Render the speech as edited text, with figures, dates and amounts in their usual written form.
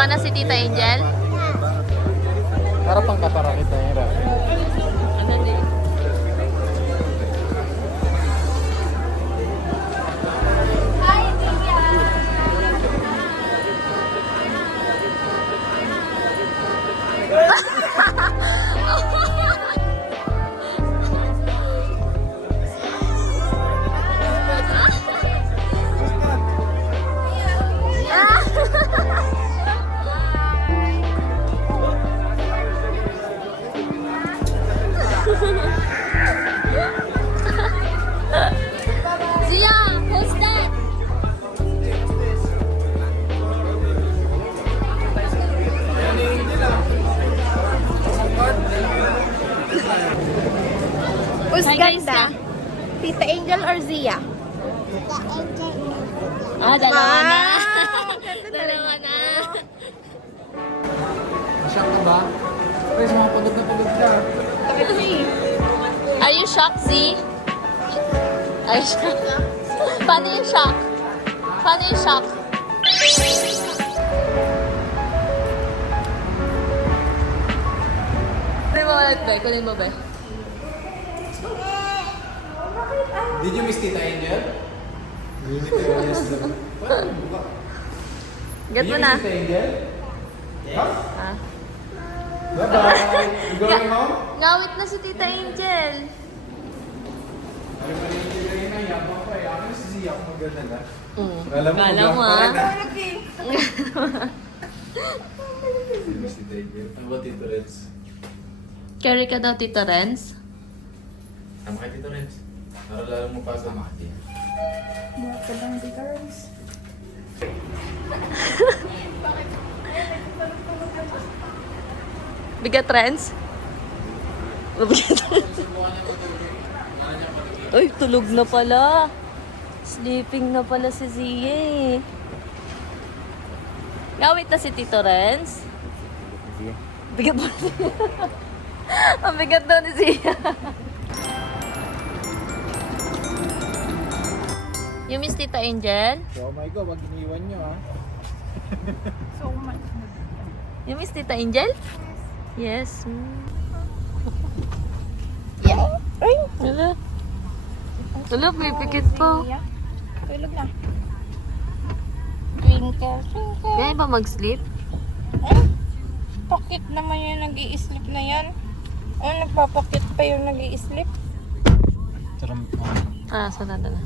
Natuwa na si Tita Angel? Para pang katara kita yung rap. Ano din? Zia, who's that? Who's Hi, guys. ganda? Tita Angel or Zia? Ah, dalawa na. Ganda na rin Dalawa ako. na. Masyak ka ba? Guys, mga pagod na pagod ka. Are you shocked, Z? Are you shocked? Paano yung shock? Paano yung shock? Kunin mo ulit, be. Kunin mo, be. Did you miss Tita Angel? Yes. Get mo na. Tita Angel? Huh? Ah. Bye-bye. You going home? Ngawit na si Tita Angel. Ay, pa rin yung Angel na yabang pa eh. Ako si Zia kung maganda na. Kala mo, ah. Miss Tita Angel. Ano ba Tito Renz? Carry ka daw, Tito Renz? Tama kay Tito Renz. Naralala mo pa sa mati. Bigat Renz? Bigat Renz? Ay, tulog na pala. Sleeping na pala si Zia eh. Ngawit na si Tito Renz? Bigat ba? Ang bigat daw ni Zia. You miss Tita Angel? Oh my God, wag iniwan nyo ah. So much. You miss Tita Angel? Yes. Yeah. Ay, Wala. Wala, may pikit pa. Zia. Tulog na. Twinkle, twinkle. Kaya ba mag-sleep? Ay, pakit naman yung nag-i-sleep na yan. Oh, nagpapakit pa yung nag-i-sleep. Taram pa. Ah, sunod na.